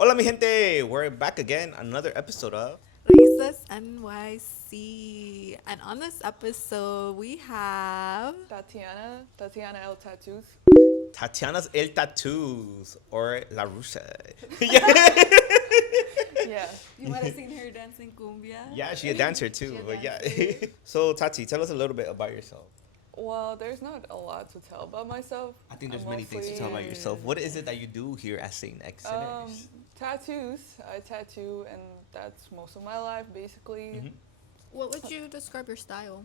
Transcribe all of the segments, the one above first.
Hola Mi Gente! We're back again, another episode of Raices NYC. And on this episode, we have. Tatiana Tattoos. Tatiana's El Tattoos, or La Rusa. Yeah. You might have seen her dancing cumbia. Yeah, she a dancer too, She a but yeah. dancer. So, Tati, tell us a little bit about yourself. Well, there's not a lot to tell about myself. I think there's I'm many things to tell about yourself. What is it that you do here at St. X Sinners? Tattoos. I tattoo, and that's most of my life, basically. Mhm. What would you describe your style?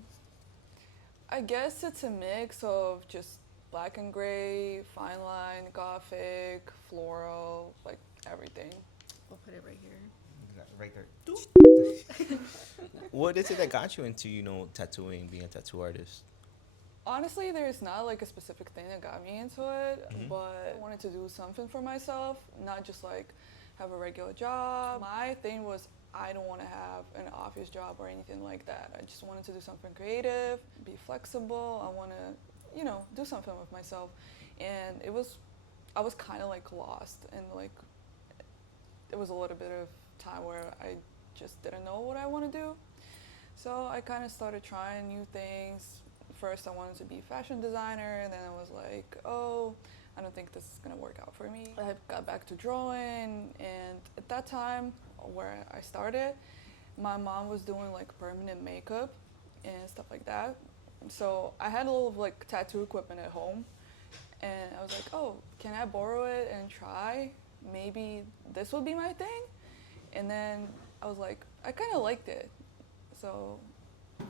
I guess it's a mix of just black and gray, fine line, gothic, floral, like everything. We'll put it right here. Right there. What is it that got you into, tattooing, being a tattoo artist? Honestly, there's not like a specific thing that got me into it, Mhm. but I wanted to do something for myself, not just like have a regular job. My thing was I don't want to have an office job or anything like that. I just wanted to do something creative, be flexible. I want to, do something with myself. And I was kind of like lost, and like it was a little bit of time where I just didn't know what I want to do. So I kind of started trying new things. First, I wanted to be a fashion designer, and then I was like, oh, I don't think this is gonna work out for me. I got back to drawing, and at that time, where I started, my mom was doing like permanent makeup and stuff like that. So I had a little like tattoo equipment at home, and I was like, oh, can I borrow it and try? Maybe this will be my thing. And then I was like, I kind of liked it. So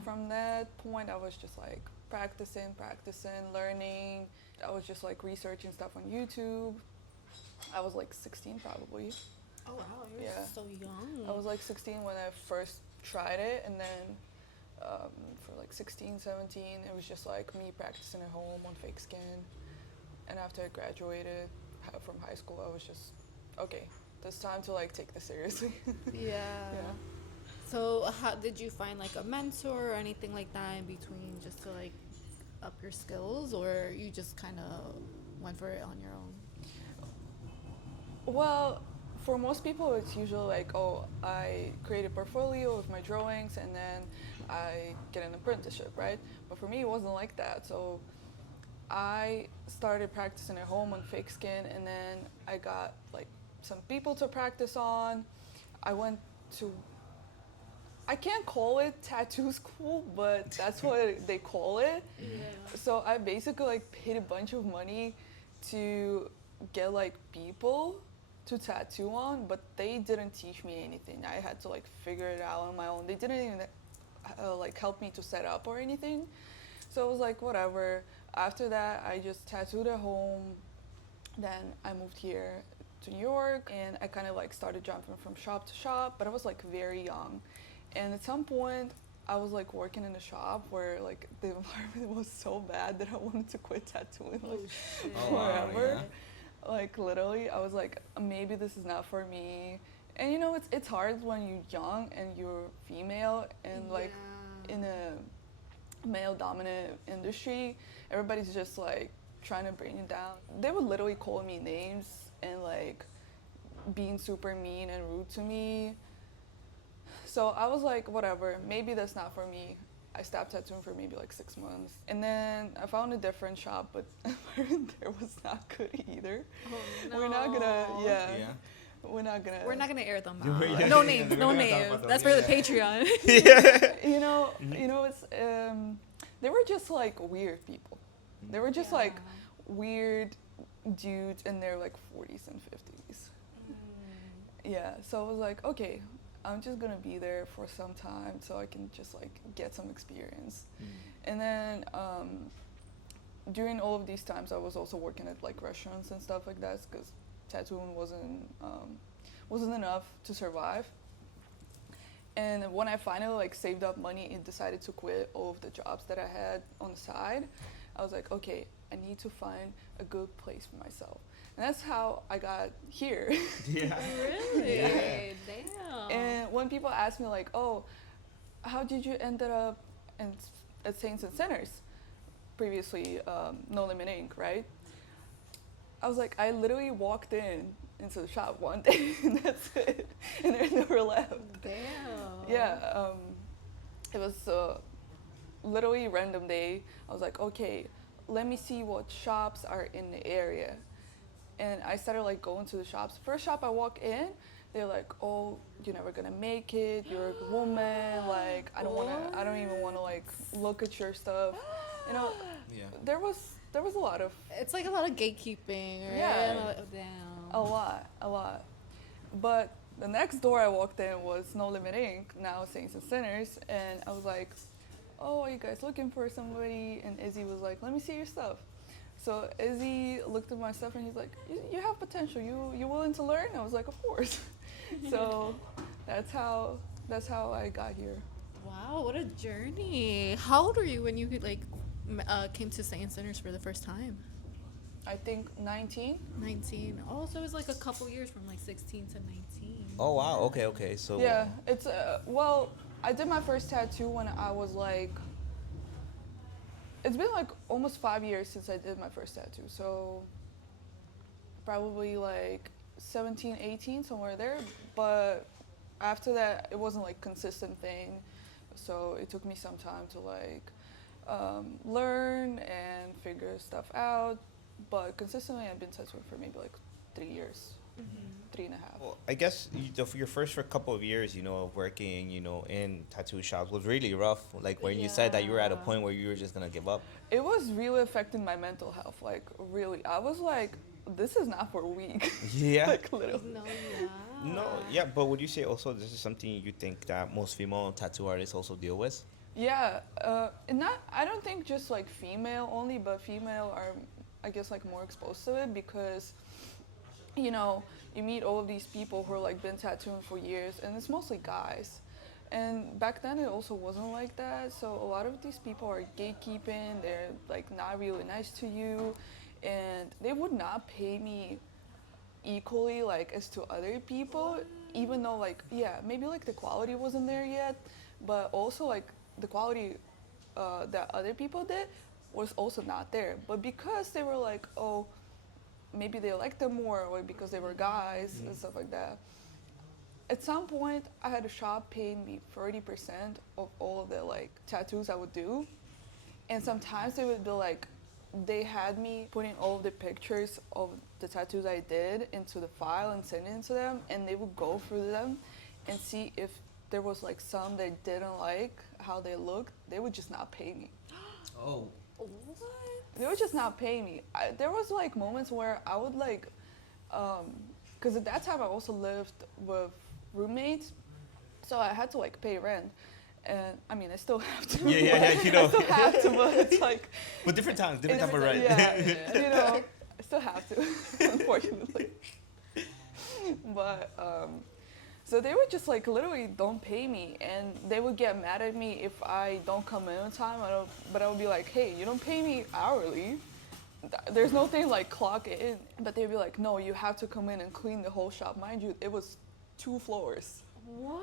from that point, I was just like practicing, learning. I was just like researching stuff on YouTube. I was like 16 probably. Oh, wow. You're Yeah. so young. I was like 16 when I first tried it, and then for like 16, 17, it was just like me practicing at home on fake skin. And after I graduated from high school, I was just, okay, it's time to like take this seriously. Yeah. Yeah. So, how did you find like a mentor or anything like that in between just to like up your skills, or you just kind of went for it on your own? Well, for most people, it's usually like, oh, I create a portfolio with my drawings and then I get an apprenticeship, right? But for me, it wasn't like that. So I started practicing at home on fake skin, and then I got like some people to practice on. I went to, I can't call it tattoo school, but that's what they call it. Yeah. So I basically like paid a bunch of money to get like people to tattoo on, but they didn't teach me anything. I had to like figure it out on my own. They didn't even like help me to set up or anything. So it was like whatever. After that, I just tattooed at home. Then I moved here to New York, and I kind of like started jumping from shop to shop, but I was like very young. And at some point, I was like working in a shop where like the environment was so bad that I wanted to quit tattooing like shit. Oh, wow, forever. yeah. Like literally, I was like, maybe this is not for me. And it's hard when you're young and you're female and like in a male dominant industry, everybody's just like trying to bring you down. They would literally call me names and like being super mean and rude to me. So I was like, whatever, maybe that's not for me. I stopped tattooing for maybe like 6 months. And then I found a different shop, but there was not good either. Oh, no. We're not gonna, yeah. Yeah. We're not gonna air them Yeah, out. yeah. No names, We're no not gonna talk names. about them. That's for the Yeah. Patreon. Yeah. it's they were just like weird people. They were just like weird dudes in their like 40s and 50s. Yeah, so I was like, okay, I'm just gonna be there for some time so I can just like get some experience. And then during all of these times, I was also working at like restaurants and stuff like that because tattooing wasn't enough to survive. And when I finally like saved up money and decided to quit all of the jobs that I had on the side, I was like, okay, I need to find a good place for myself. And that's how I got here. Yeah. Really? Yeah. Damn. And when people ask me like, oh, how did you end up at Saints and Sinners? Previously, No Limit Inc., right? I was like, I literally walked in into the shop one day, and that's it. And I never left. Damn. Yeah, it was a literally random day. I was like, okay, let me see what shops are in the area. And I started like going to the shops. First shop I walk in, they're like, oh, you're never gonna make it. You're a woman. Like, I don't even wanna like look at your stuff. You know, Yeah. there was a lot of, It's like a lot of gatekeeping, right? Yeah. Damn. a lot. But the next door I walked in was No Limit Inc., now Saints and Sinners, and I was like, oh, are you guys looking for somebody? And Izzy was like, let me see your stuff. So Izzy looked at my stuff and he's like, you have potential. You willing to learn? I was like, of course. So that's how I got here. Wow, what a journey. How old were you when you like came to Saint Sinners for the first time? I think 19. 19. Oh, so it was like a couple years from like 16 to 19. Oh wow. Okay. So Yeah, it's well, I did my first tattoo when I was like, it's been like almost 5 years since I did my first tattoo. So probably like 17, 18, somewhere there. But after that, it wasn't like consistent thing. So it took me some time to like learn and figure stuff out. But consistently, I've been tattooing for maybe like 3 years, 3.5. Well, I guess your first for a couple of years, of working, in tattoo shops was really rough. Like when you said that you were at a Yeah. point where you were just gonna give up. It was really affecting my mental health. Like really, I was like, this is not for a week. Yeah. Like literally. No, yeah. No, yeah, but would you say also this is something you think that most female tattoo artists also deal with? Yeah, and not. I don't think just like female only, but female are, I guess, like more exposed to it because, you meet all of these people who are like been tattooing for years, and it's mostly guys. And back then it also wasn't like that. So a lot of these people are gatekeeping. They're like not really nice to you, and they would not pay me equally like as to other people, even though like maybe like the quality wasn't there yet, but also like the quality that other people did was also not there. But because they were like, oh, maybe they liked them more, or because they were guys and stuff like that. At some point, I had a shop paying me 30% of all of the like tattoos I would do, and sometimes they would be like, they had me putting all of the pictures of the tattoos I did into the file and sending it to them, and they would go through them and see if there was like some they didn't like how they looked. They would just not pay me. Oh. What? They would just not pay me. There was like moments where I would like, because at that time I also lived with roommates, so I had to like pay rent. And I mean, I still have to. Yeah, I still have to, but it's like. But different times, different time for rent. Yeah, I still have to, unfortunately. But so they would just like literally don't pay me, and they would get mad at me if I don't come in on time. But I would be like, hey, you don't pay me hourly. There's no thing like clock in. But they'd be like, no, you have to come in and clean the whole shop. Mind you, it was 2 floors. What?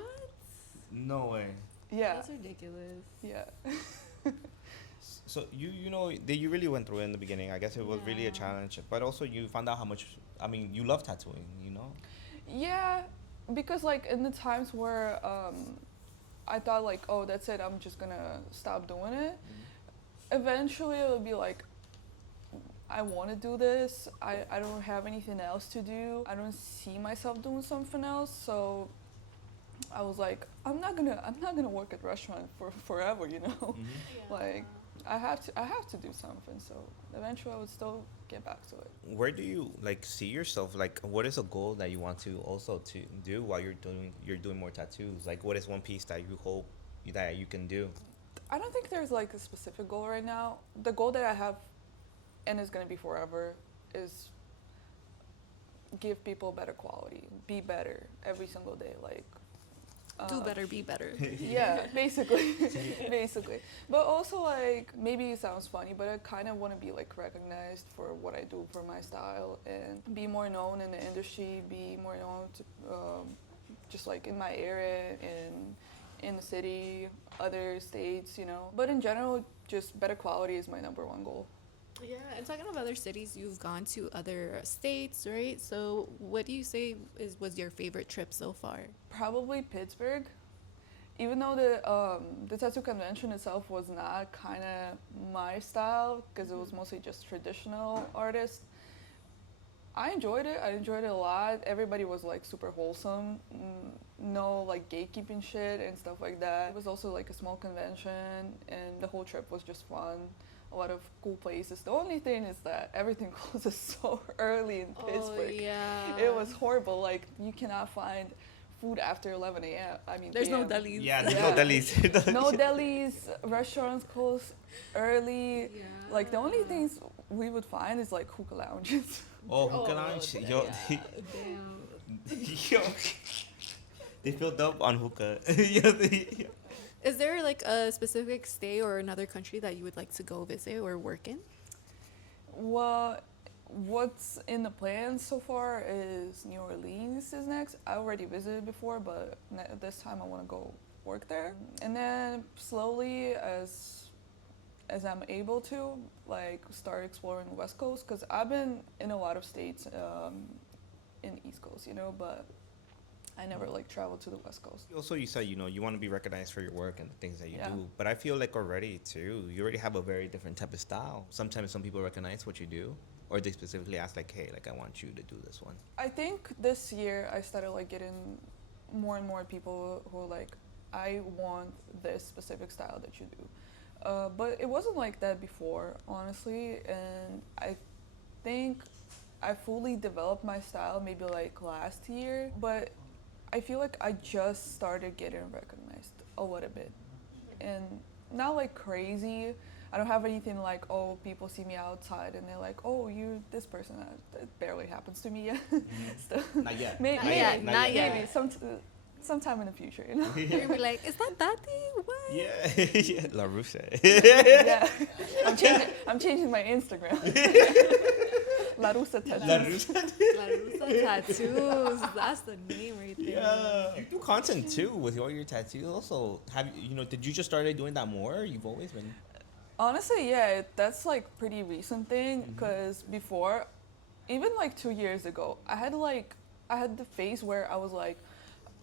No way. Yeah. That's ridiculous. Yeah. So you really went through it in the beginning. I guess it was really a challenge, but also you found out how much. I mean, you love tattooing. Yeah, because like in the times where I thought like, oh, that's it, I'm just gonna stop doing it. Eventually, it would be like, I want to do this. I don't have anything else to do. I don't see myself doing something else. So I was like, I'm not gonna work at restaurant for forever, Like I have to do something. So eventually I would still get back to it. Where do you like see yourself? Like, what is a goal that you want to also to do while you're doing more tattoos? Like, what is one piece that you hope that you can do? I don't think there's like a specific goal right now. The goal that I have, and is gonna be forever, is give people better quality, be better every single day. Like Do better, be better. yeah, basically. But also like, maybe it sounds funny, but I kind of want to be like recognized for what I do for my style and be more known in the industry, be more known to, just like in my area and in the city, other states, But in general, just better quality is my number one goal. Yeah, and talking about other cities, you've gone to other states, right? So, what do you say was your favorite trip so far? Probably Pittsburgh. Even though the tattoo convention itself was not kind of my style because it was mostly just traditional artists, I enjoyed it. I enjoyed it a lot. Everybody was like super wholesome, no like gatekeeping shit and stuff like that. It was also like a small convention, and the whole trip was just fun. A lot of cool places. The only thing is that everything closes so early in Pittsburgh. Oh, yeah. It was horrible. Like you cannot find food after 11 a.m. I mean, There's no PM. delis. Yeah, there's Yeah. no delis. No delis. Restaurants close early. Yeah. Like the only things we would find is like hookah lounges. Oh, hookah lounge. Yo, Damn. yo, they filled up on hookah. Yeah. Is there like a specific state or another country that you would like to go visit or work in? Well, what's in the plans so far is New Orleans is next. I already visited before, but this time I want to go work there. And then slowly, as I'm able to, like start exploring the West Coast, because I've been in a lot of states in East Coast, you know, but I never like traveled to the West Coast. Also, you said you want to be recognized for your work and the things that you Yeah. do, but I feel like already too, you already have a very different type of style. Sometimes some people recognize what you do, or they specifically ask like, hey, like I want you to do this one. I think this year I started like getting more and more people who are like, I want this specific style that you do. But it wasn't like that before, honestly, and I think I fully developed my style maybe like last year, but I feel like I just started getting recognized a little bit, and not like crazy. I don't have anything like, oh, people see me outside and they're like, oh, you're this person. It barely happens to me yet. So, Not yet. maybe, Not yet. maybe sometime in the future, you know. You're gonna be like, is that thing? What? Yeah, yeah. La Rusa. Yeah, I'm changing my Instagram. La Rusa Tattoo. La Rusa. La Rusa Tattoos. That's the name right there. Yeah. You do content too with all your tattoos. Also, did you just started doing that more? You've always been. Honestly, yeah, that's like pretty recent thing because before, even like 2 years ago, I had the phase where I was like,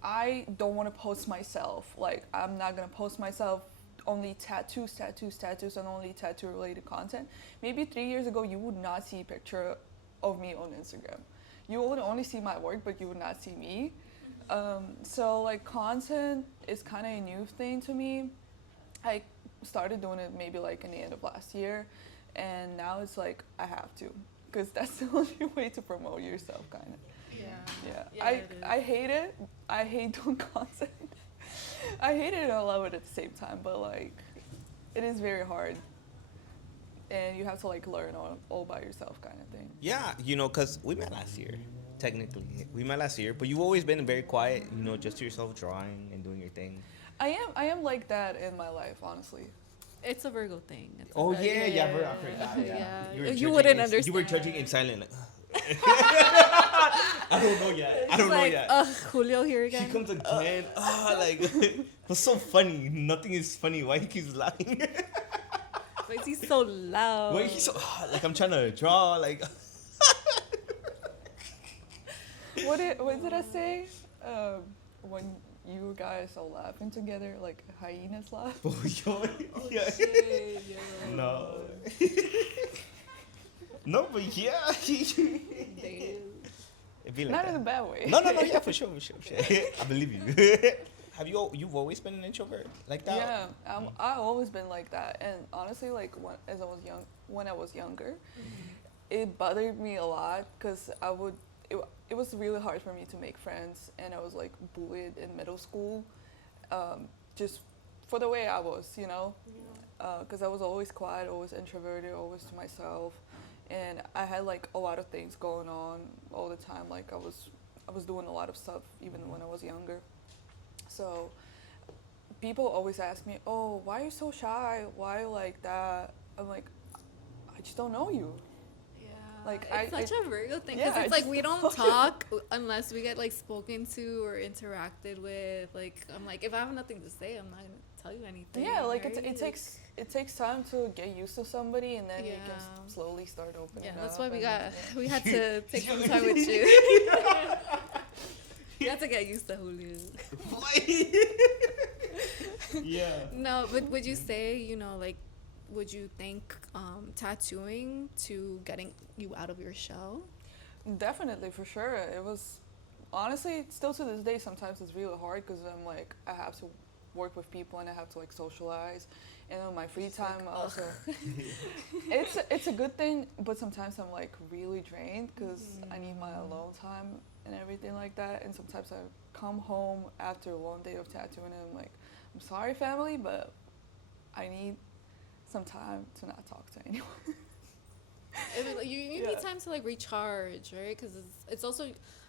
I don't want to post myself. Like, I'm not gonna post myself. Only tattoos, and only tattoo related content. Maybe 3 years ago, you would not see a picture of me on Instagram. You would only see my work, but you would not see me. So like content is kind of a new thing to me. I started doing it maybe like in the end of last year, and now it's like I have to, because that's the only way to promote yourself, kind of. Yeah. I hate it. I hate doing content. I hate it and I love it at the same time, but like it is very hard, and you have to like learn all by yourself, kind of thing. Yeah, because we met last year. Technically, we met last year, but you've always been very quiet. Just to yourself, drawing and doing your thing. I am like that in my life, honestly. It's a Virgo thing. It's a Oh Virgo- yeah, I've heard that. Yeah. were You judging wouldn't in- understand. You were judging in silent. Like, I don't know yet. I don't know like, yet. Julio here He again. comes again. Like, what's so funny? Nothing is funny. Why he keeps laughing? Why is he so loud? Why he's so like I'm trying to draw like. What did I say? When you guys are laughing together, like hyenas laugh. Oh, yo, yeah. Shit, yo. No. No, but yeah. Damn. It'd be like Not that. in a bad way. No, yeah, for sure. I believe you. Have you've always been an introvert like that? Yeah, I've always been like that, and honestly, like when I was younger, it bothered me a lot because it was really hard for me to make friends, and I was like bullied in middle school, just for the way I was, because I was always quiet, always introverted, always to myself, and I had like a lot of things going on all the time. Like I was doing a lot of stuff even when I was younger. So people always ask me, oh, why are you so shy? Why are you like that? I'm like, I just don't know you. Yeah. Like it's such a Virgo thing yeah, because I it's like just we don't talk unless we get like spoken to or interacted with. Like I'm like if I have nothing to say, I'm not gonna tell you anything. yeah, like right? it takes time to get used to somebody, and then you Yeah. can slowly start opening Yeah, up. that's why we and, got yeah. we had to take some time with you. You had to get used to Julio. Yeah. No, but would you say, like, would you think tattooing to getting you out of your shell? Definitely, for sure. It was honestly still to this day. Sometimes it's really hard because I'm like I have to work with people and I have to like socialize, and on my free Just time like, also. It's a good thing, but sometimes I'm like really drained because I need my alone time and everything like that. And sometimes I come home after a long day of tattooing and I'm like, I'm sorry, family, but I need some time to not talk to anyone. You need time to like recharge, right? Because it's also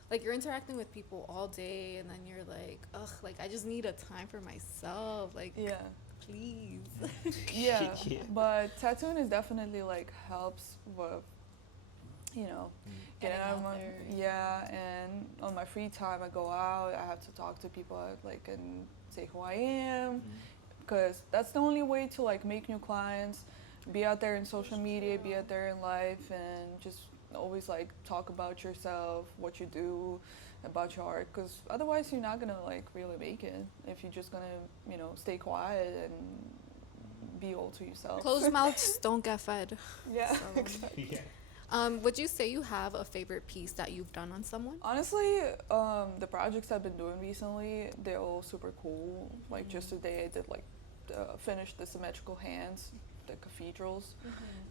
like you're interacting with people all day, and then you're like, ugh, like I just need a time for myself. Like, Yeah. please. Yeah, Yeah. but tattooing is definitely like helps with, getting Getting out of out my there. yeah, and on my free time I go out. I have to talk to people like and say who I am, because that's the only way to like make new clients, be out there in social media, be out there in life, and just always like talk about yourself, what you do, about your art, because otherwise you're not gonna like really make it if you're just gonna stay quiet and be all to yourself. Closed mouths don't get fed. Yeah, So, exactly. Yeah. would you say you have a favorite piece that you've done on someone? Honestly, the projects I've been doing recently, they're all super cool. Like just today, I did like finished the symmetrical hands, the cathedrals,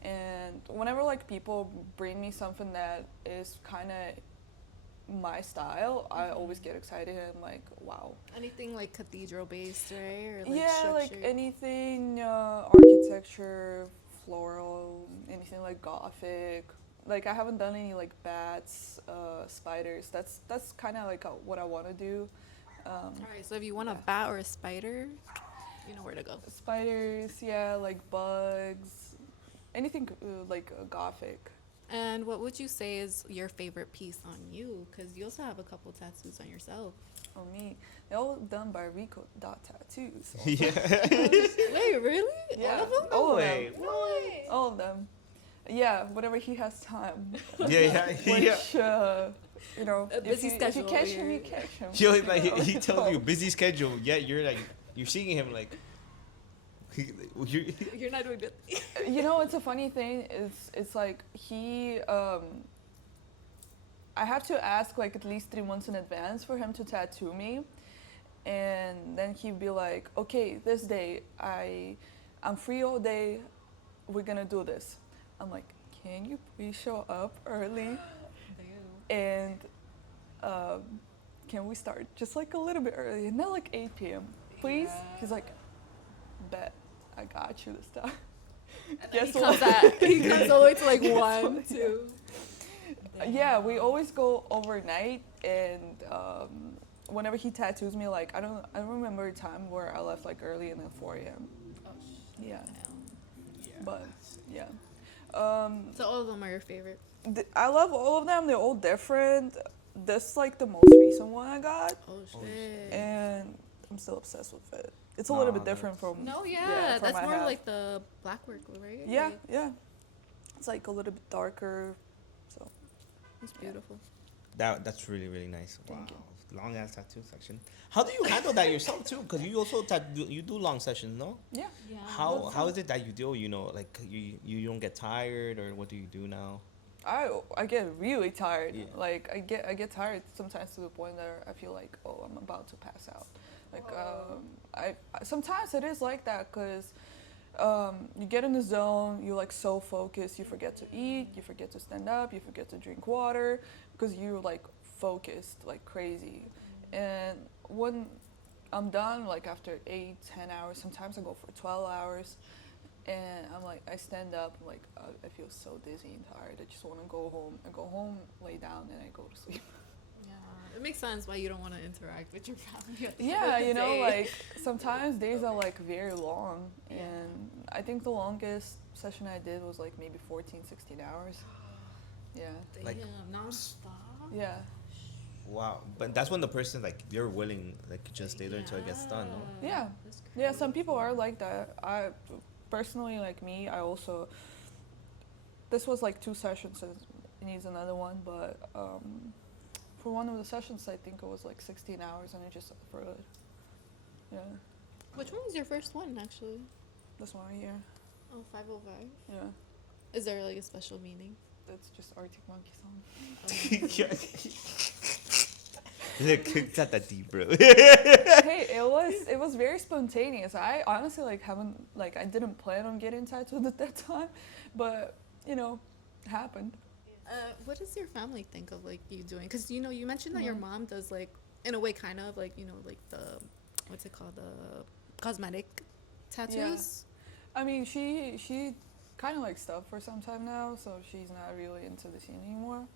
and whenever like people bring me something that is kind of my style, I always get excited and I'm like, wow. Anything like cathedral based, right? Or like Yeah, like structured? anything architecture, floral, anything like gothic. Like I haven't done any like bats, spiders. That's kind of like what I want to do. All right, so if you want a yeah. bat or a spider, you know where to go. Spiders, yeah, like bugs, anything like gothic. And what would you say is your favorite piece on you? Because you also have a couple tattoos on yourself. Oh me, they're all done by Tattoos. Yeah. Wait, really? Yeah, All of them? all of Wait, them. What? All of them. Yeah, whenever he has time. Yeah, Which, yeah. A busy if you schedule catch here. him, you catch him. Yo, like You know? he tells you busy schedule, yet you're seeing him like you're You're not doing that. It's a funny thing. It's like he. I have to ask like at least 3 months in advance for him to tattoo me, and then he'd be like, "Okay, this day I'm free all day. We're gonna do this." I'm like, "Can you please show up early and can we start just like a little bit early, not like 8 p.m. please?" Yeah. He's like, "Bet, I got you this time." He comes all the way to like 1, 2. Yeah, we always go overnight, and whenever he tattoos me, like I don't remember a time where I left like early and then 4 a.m. Oh, Yeah, yeah. but yeah. So all of them are your favorite. I love all of them. They're all different. This like the most recent one I got, Oh shit. and I'm still obsessed with it. It's a little bit different from No, yeah, from that's I more have. like the black work, right? Yeah, Like, yeah. It's like a little bit darker. So it's beautiful. That's really really nice. Thank Wow, long ass tattoo section. How do you handle that yourself too? Because you also you do long sessions, no? yeah. Yeah. How is it that you do? Like you don't get tired, or what do you do now? I get really tired. Yeah. Like I get tired sometimes to the point that I feel like, oh, I'm about to pass out. Like I sometimes it is like that because you get in the zone, you're like so focused, you forget to eat, you forget to stand up, you forget to drink water because you're like focused like crazy. And when I'm done, like after 8, 10 hours, sometimes I go for 12 hours. And I'm like, I stand up, I'm like, I feel so dizzy and tired. I just want to go home. I go home, lay down, and I go to sleep. Yeah. It makes sense why you don't want to interact with your family. At the end Yeah, of the day. like sometimes days are like very long. And I think the longest session I did was like maybe 14, 16 hours. Yeah. Like, Damn, non-stop. Yeah. wow. But that's when the person, like, you're willing, like, just stay there until it gets done, no? Yeah. That's Yeah, some people crazy. are like that. I personally, like me, I also, this was like 2 sessions, and it needs another one, but for one of the sessions, I think it was like 16 hours, and it just for it. Yeah, Which one was your first one, actually? this one right here. Oh, 505. Yeah, Is there like a special meaning? that's just Arctic Monkey song. Yeah. Look, it's not that deep, bro. Hey, it was very spontaneous. I honestly like haven't like I didn't plan on getting tattooed at that time, but you know, happened. What does your family think of like you doing? Because you mentioned that your Mhm. mom does like, in a way, kind of like like the, what's it called, the cosmetic tattoos. I mean, she kind of like stopped for some time now, so she's not really into the scene anymore,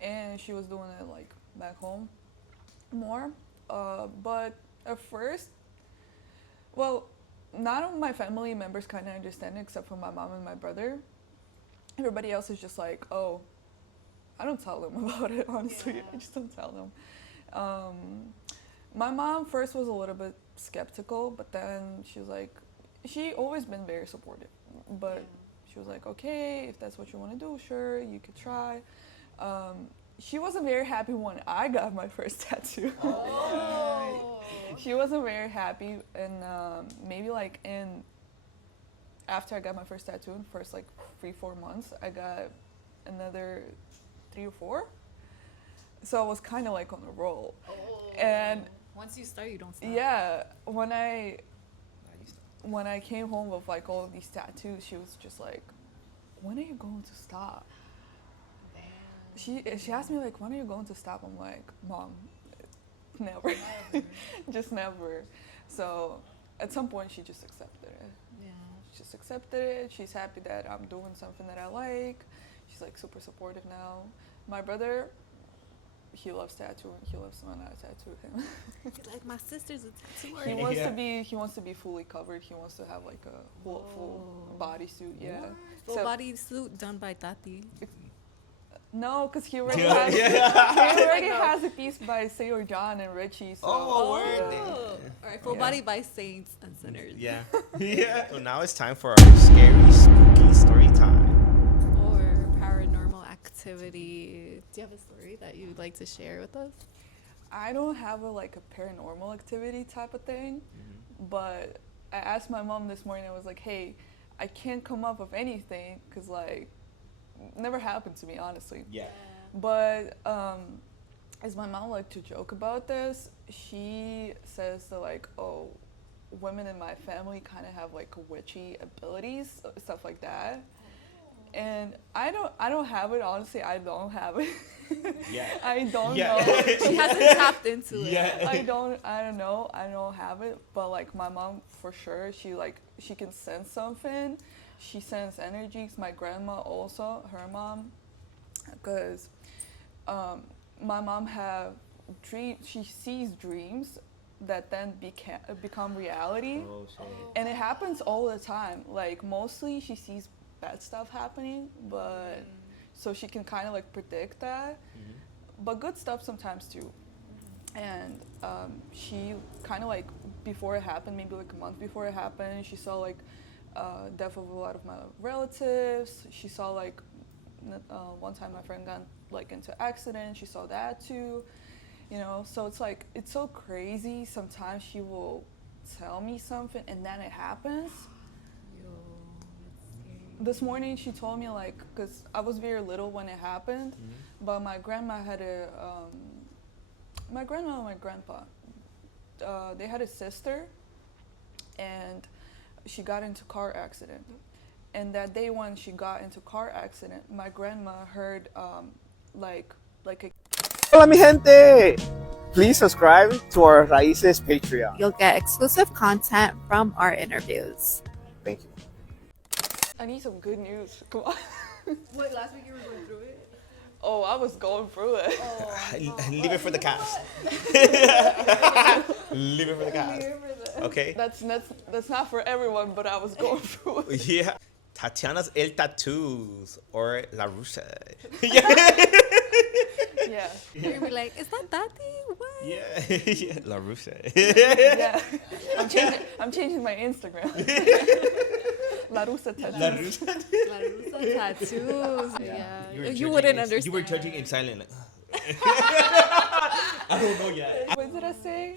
and she was doing it like back home more. But at first, well, none of my family members kind of understand it except for my mom and my brother. Everybody else is just like, oh, I don't tell them about it, honestly. Yeah. I just don't tell them. My mom first was a little bit skeptical, but then she was like, she always been very supportive. But she was like, okay, if that's what you want to do, sure, you could try. She wasn't very happy when I got my first tattoo. Oh. She wasn't very happy, and maybe like after I got my first tattoo, in first like 3-4 months, I got another 3 or 4. So I was kind of like on a roll. And once you start, you don't stop. yeah, when I came home with like all of these tattoos, she was just like, "When are you going to stop?" Damn. She asked me like, "When are you going to stop?" I'm like, "Mom, never, just never." So at some point, she just accepted it. Yeah. She just accepted it. She's happy that I'm doing something that I like. She's like super supportive now. My brother, he loves tattooing. He loves when I tattoo him. Like, my sister's a tattooer. He wants to be fully covered. He wants to have like a full bodysuit. Yeah. Full So- body suit done by Tati. No, because he already Yeah. has Yeah. he already has a piece by Sailor John and Richie. So Oh, word. All right, full Yeah. body by saints and sinners. Yeah. Yeah. Well, now it's time for our scary, spooky story time. Or paranormal activity. Do you have a story that you'd like to share with us? I don't have like a paranormal activity type of thing, but I asked my mom this morning. I was like, "Hey, I can't come up with anything because like never happened to me, honestly." Yeah. But as my mom like to joke about this, she says that like, oh, women in my family kind of have like witchy abilities, stuff like that. And I don't have it, honestly. I don't have it. Yeah. I don't Yeah. know. She hasn't tapped into it. Yeah. I don't know. I don't have it. But like my mom for sure, she can sense something. She sense energies. My grandma also, her mom, because my mom have she sees dreams that then become reality. Oh, shit. And it happens all the time. Like mostly she sees bad stuff happening, but so she can kind of like predict that. But good stuff sometimes too. And she kind of like before it happened, maybe like a month before it happened, she saw like death of a lot of my relatives. She saw like one time my friend got like into accident. She saw that too. So it's like it's so crazy. Sometimes she will tell me something and then it happens. This morning she told me like, because I was very little when it happened, but my grandma had my grandma and my grandpa, they had a sister, and she got into car accident. And that day when she got into car accident, my grandma heard like a Hola Mi Gente! Please subscribe to our Raices Patreon. You'll get exclusive content from our interviews. Thank you. I need some good news. Come on. Wait, last week you were going through it? Oh, I was going through it. Leave it for the cast. Leave it for the cast. Okay. That's not for everyone, but I was going through it. Yeah. Tatiana's El Tattoos or La Rusa. Yeah. You're gonna be like, is that Tati? What? Yeah. Yeah. La Rusa. Yeah. I'm changing my Instagram. La Rusa Tattoo. La Rusa. La Rusa tattoos. Yeah. were You judging wouldn't in- understand. You were judging in silent. I don't know yet. What did I say?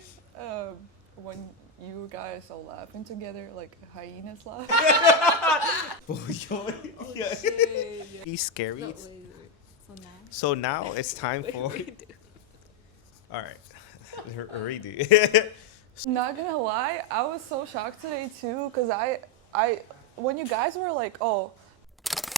When you guys are laughing together, like hyenas laugh. Yeah. Shit, Be scary. yeah. So, wait, so now? So now it's time for. Redo. All right. Redo. Not gonna lie, I was so shocked today too, cause I when you guys were like, oh,